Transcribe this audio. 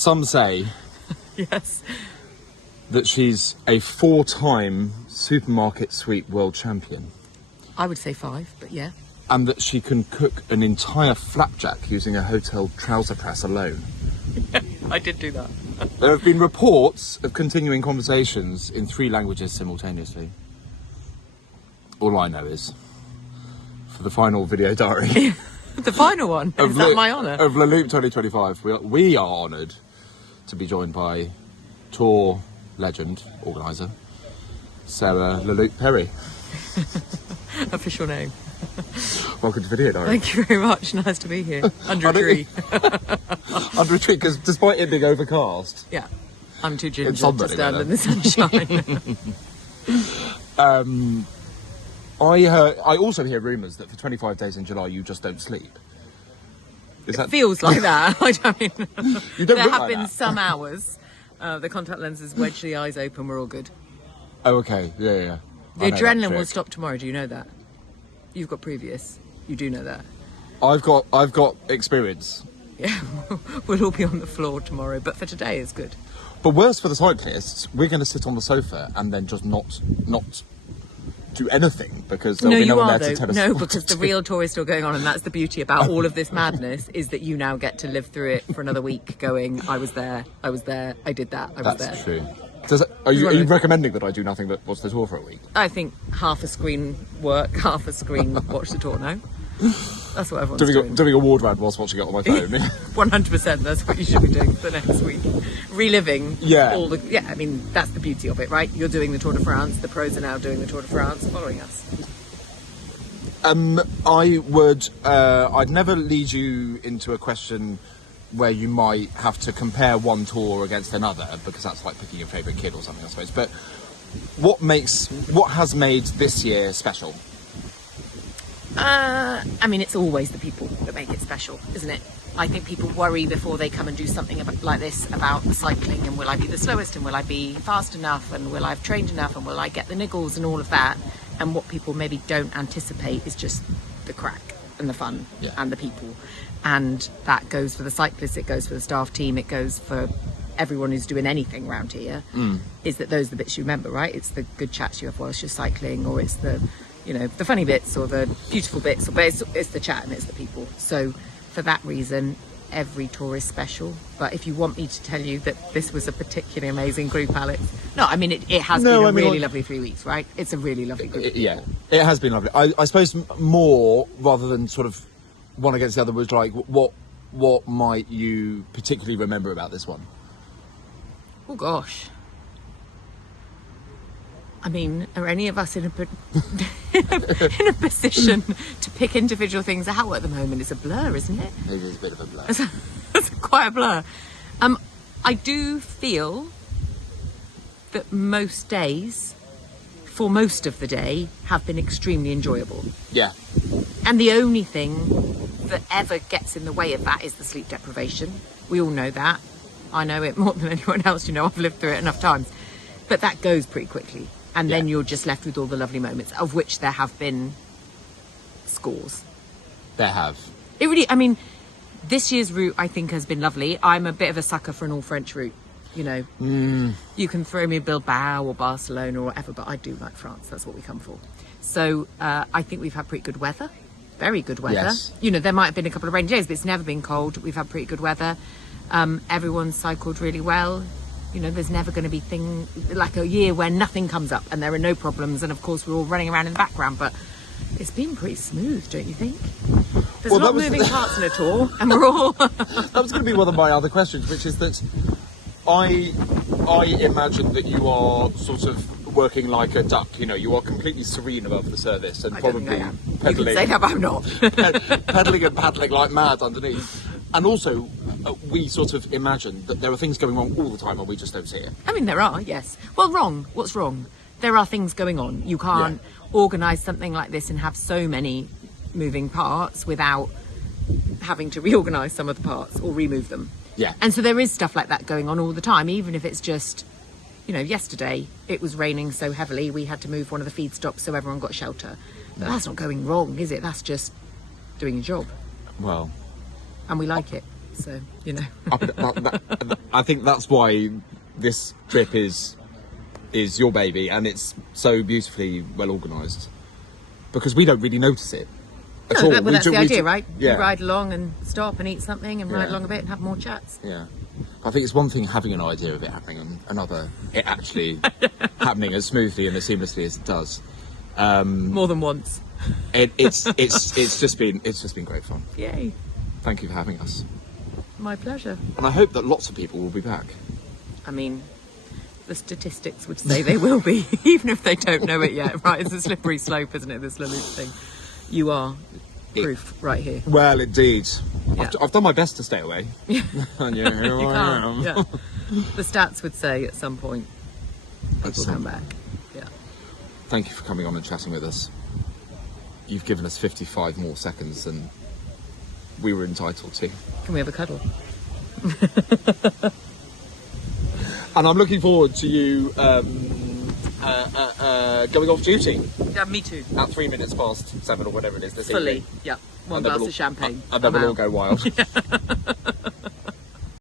Some say Yes. that she's a 4-time supermarket sweep world champion. I would say 5, but yeah. And that she can cook an entire flapjack using a hotel trouser press alone. I did do that. There have been reports of continuing conversations in 3 languages simultaneously. All I know is, for the final video diary The final one. Is that my honour? of La Loupe 2025, we are honoured to be joined by tour legend, organiser, Sarah La Loupe Perry. Official name. Welcome to Video Diary. Thank you very much. Nice to be here. Under a tree. Under a tree, because despite it being overcast... Yeah. I'm too ginger It's to sunburning stand there. in the sunshine. I also hear rumours that for 25 days in July you just don't sleep. Is that... Feels like that. I mean, You don't there look have like been that. some hours. The contact lenses wedge the eyes open. We're all good. Oh, okay. Yeah. The I know that adrenaline will trick. stop tomorrow. Do you know that? You've got previous. You do know that. I've got experience. Yeah. We'll all be on the floor tomorrow, but for today it's good. But worse for the cyclists, we're going to sit on the sofa and then just not do anything because there'll be no one there to tell us. No, what because to the do. real tour is still going on, and that's the beauty about all of this madness is that you now get to live through it for another week. Going, I was there, I did that, I was there. That's true. Are you recommending that I do nothing but watch the tour for a week? I think half a screen work, half a screen watch the tour. No, that's what everyone's doing. Doing a ward round whilst watching it on my phone. 100%. That's what you should be doing for the next week. Reliving. Yeah. All the. Yeah. I mean, that's the beauty of it, right? You're doing the Tour de France. The pros are now doing the Tour de France, following us. I'd never lead you into a question where you might have to compare one tour against another, because that's like picking your favourite kid or something, I suppose. But what has made this year special? I mean, it's always the people that make it special, isn't it? I think people worry before they come and do something like this about the cycling, and will I be the slowest, and will I be fast enough, and will I have trained enough, and will I get the niggles and all of that. And what people maybe don't anticipate is just the crack and the fun and the people. And that goes for the cyclists, it goes for the staff team, it goes for everyone who's doing anything around here. Is that those are the bits you remember, right? It's the good chats you have whilst you're cycling, or it's the, you know, the funny bits or the beautiful bits, but it's the chat and it's the people. So for that reason, every tour is special. But if you want me to tell you that this was a particularly amazing group, Alex, no, I mean, it has been a really lovely 3 weeks, right? It's a really lovely group. It has been lovely. I suppose more, rather than sort of one against the other, was like, what might you particularly remember about this one? Oh gosh. I mean, are any of us in a position to pick individual things out at the moment? It's a blur, isn't it? It is a bit of a blur. It's quite a blur. I do feel that most days, for most of the day, have been extremely enjoyable. Yeah. And the only thing that ever gets in the way of that is the sleep deprivation. We all know that. I know it more than anyone else. You know, I've lived through it enough times. But that goes pretty quickly. And then you're just left with all the lovely moments, of which there have been scores. There have. It really, I mean, this year's route, I think, has been lovely. I'm a bit of a sucker for an all-French route, you know. You can throw me Bilbao or Barcelona or whatever, but I do like France. That's what we come for. So I think we've had pretty good weather. Very good weather. Yes. You know, there might have been a couple of rainy days, but it's never been cold. We've had pretty good weather. Everyone's cycled really well. You know, there's never going to be like a year where nothing comes up and there are no problems. And of course, we're all running around in the background, but it's been pretty smooth, don't you think? There's a lot of moving parts in a tour, and we're all... That was going to be one of my other questions, which is that I imagine that you are sort of working like a duck. You know, you are completely serene above the surface and probably You pedaling. can say that, but I'm not. Pedaling and paddling like mad underneath. And also, we sort of imagine that there are things going on all the time and we just don't see it. I mean, there are, yes. Well, wrong. What's wrong? There are things going on. You can't organise something like this and have so many moving parts without having to reorganise some of the parts or remove them. Yeah. And so there is stuff like that going on all the time, even if it's just, you know, yesterday it was raining so heavily we had to move one of the feed stops so everyone got shelter. But that's not going wrong, is it? That's just doing your job. Well... And we like it. so you know. I think that's why this trip is your baby, and it's so beautifully well organised, because we don't really notice it at all. Well, that's the idea, right? Yeah. You ride along and stop and eat something and ride Yeah. along a bit and have more chats. Yeah. I think it's one thing having an idea of it happening, and another it actually happening as smoothly and as seamlessly as it does. More than once. It's just been great fun. Yay. Thank you for having us, My pleasure. and I hope that lots of people will be back. I mean, the statistics would say they will be, even if they don't know it yet, right? It's a slippery slope, isn't it, this little thing? You are proof right here. Well, indeed. Yeah. I've done my best to stay away. Yeah. And yeah, here You I can't. am. Yeah. The stats would say at some point people At some come back. Yeah. Thank you for coming on and chatting with us. You've given us 55 more seconds than we were entitled to. Can we have a cuddle? And I'm looking forward to you going off duty Yeah, me too. at 3 minutes past 7 or whatever it is this Fully. evening. Yeah. One And then glass we'll- of champagne. And then I'm we'll all out. go wild.